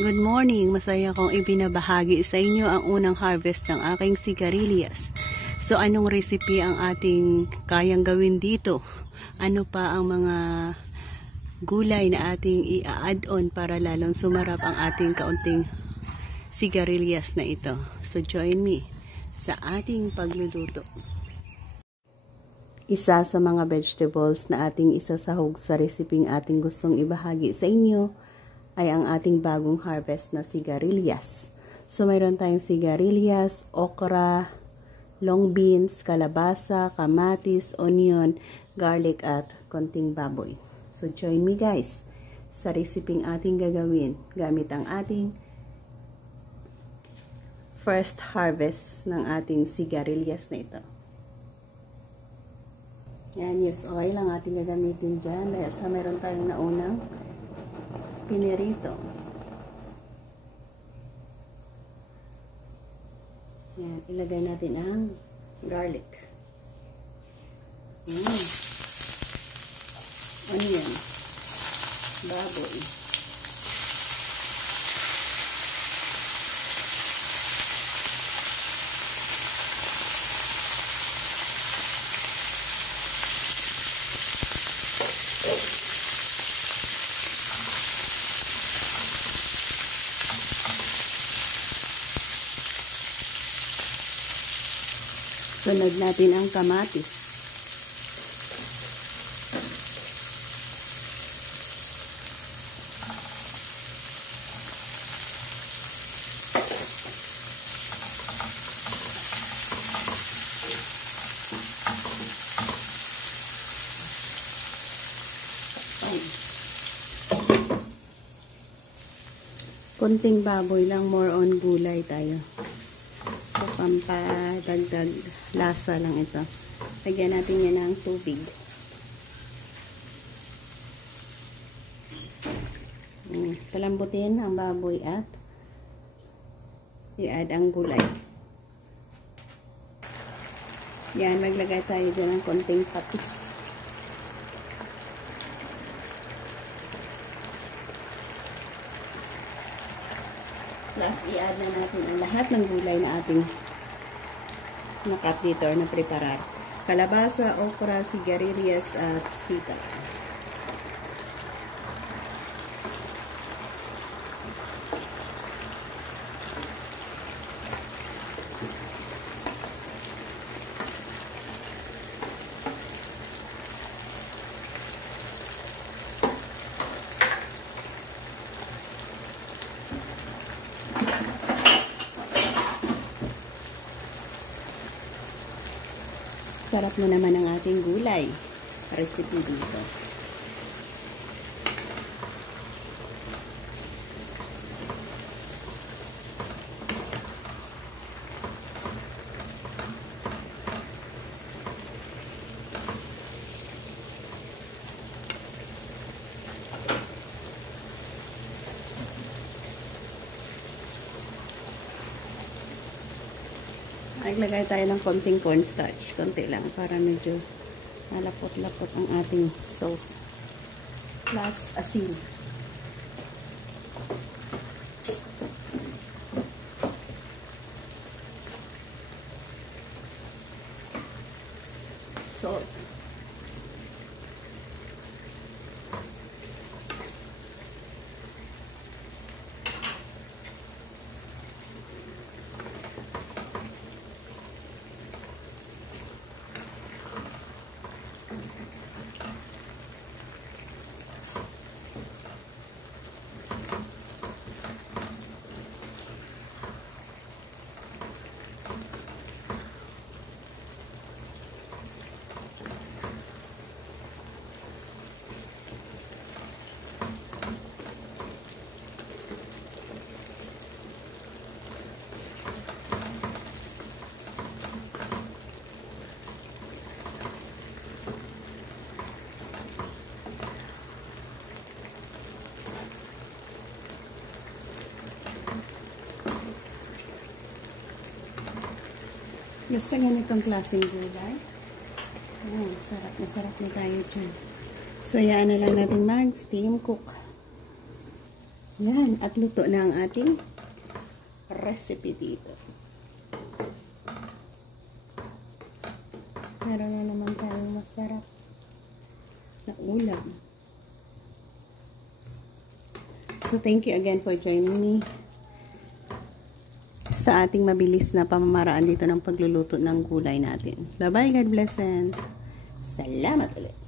Good morning! Masaya kong ibinabahagi sa inyo ang unang harvest ng aking sigarilyas. So anong recipe ang ating kayang gawin dito? Ano pa ang mga gulay na ating i-add on para lalong sumarap ang ating kaunting sigarilyas na ito? So join me sa ating pagluluto. Isa sa mga vegetables na ating isasahog sa reseping ating gustong ibahagi sa inyo ay ang ating bagong harvest na sigarilyas. So, mayroon tayong sigarilyas, okra, long beans, kalabasa, kamatis, onion, garlic, at konting baboy. So, join me guys sa reseping ating gagawin gamit ang ating first harvest ng ating sigarilyas na ito. Yan, yes, oil ang ating gagamitin dyan. Sa mayroon tayong naunang pinirito. Yan, ilagay natin ang garlic. Onion. Baboy. Sunod natin ang kamatis. Konting baboy lang, more on gulay tayo. So, pampadagdag lasa lang ito. Lagyan natin yan ng tubig. Palambutin ang baboy at i-add ang gulay. Yan, maglagay tayo dyan ng konting patis. Plus, i-add na natin ang lahat ng gulay na ating nakat dito or na-preparar. Kalabasa, okra, sigarilyas, at sita. Sarap na naman ang ating gulay recipe dito. Naglagay tayo ng konting cornstarch. Konti lang para medyo malapot-lapot ang ating sauce. Plus asin. Salt. Basta ganitong klaseng gulay. Sarap na tayo dyan. So, yan na lang natin mag-steam cook. Yan, at luto na ang ating recipe dito. Meron na naman tayong masarap na ulam. So, thank you again for joining me sa ating mabilis na pamamaraan dito ng pagluluto ng gulay natin. Bye-bye, God bless and salamat ulit.